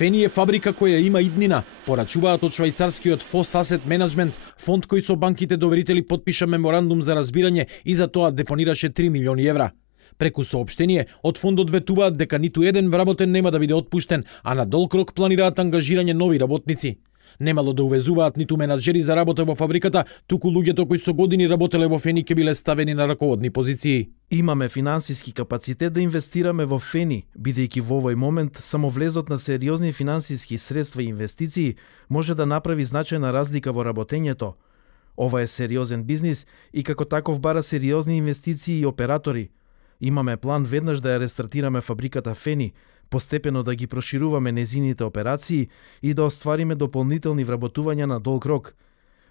Фени е фабрика која има иднина, порачуваат од швајцарскиот Foss Asset Management, фонд кој со банките доверители потпиша меморандум за разбирање и за тоа депонираше 3 милиони евра. Преку соопштение, од фондот ветуваат дека ниту еден вработен нема да биде отпуштен, а на долг рок планираат ангажирање нови работници. Немало да увезуваат ниту менаџери за работа во фабриката, туку луѓето кои со години работеле во Фени ќе биле ставени на раководни позиции. Имаме финансиски капацитет да инвестираме во Фени, бидејќи во овој момент само влезот на сериозни финансиски средства и инвестиции може да направи значајна разлика во работењето. Ова е сериозен бизнис и како таков бара сериозни инвестиции и оператори. Имаме план веднаш да ја рестартираме фабриката Фени, постепено да ги прошируваме незините операции и да оствариме дополнителни вработувања на долг рок.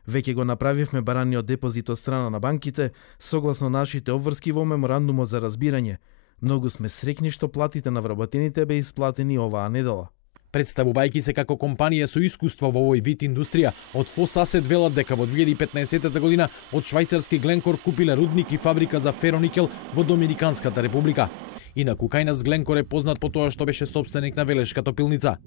Веќе го направивме бараниот депозит од страна на банките, согласно нашите обврски во меморандумот за разбирање. Многу сме среќни што платите на вработените бе исплатени оваа недела. Представувајќи се како компанија со искуство во овој вид индустрија, од Foss Asset велат дека во 2015 година од швајцарски Гленкор купиле рудник и фабрика за фероникел во Доминиканската република. Инаку кај нас Гленкор е познат по тоа што беше собственик на Велешка топилница.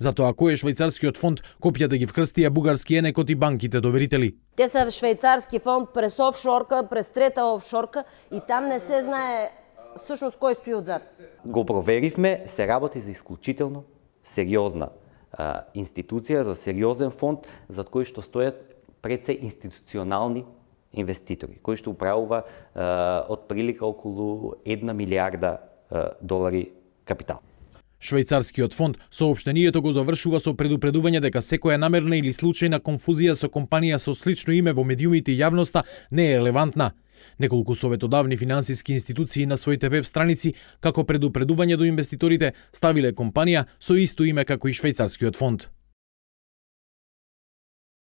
Затоа кој е швајцарскиот фонд, копијата ги вкрстија бугарски Енекот и банките доверители. Те се швајцарски фонд през офшорка, през трета офшорка и там не се знае всушност кој стои одзад. Го проверивме, се работи за исклучително сериозна институција, за сериозен фонд, за кој што стојат пред се институционални инвеститори, кој што управува од прилика околу 1 милиарда долари капитал. Швајцарскиот фонд соопштението го завршува со предупредување дека секоја намерна или случајна конфузија со компанија со слично име во медиумите и јавноста не е релевантна. Неколку советодавни финансиски институции на своите веб страници, како предупредување до инвеститорите, ставиле компанија со исто име како и швајцарскиот фонд.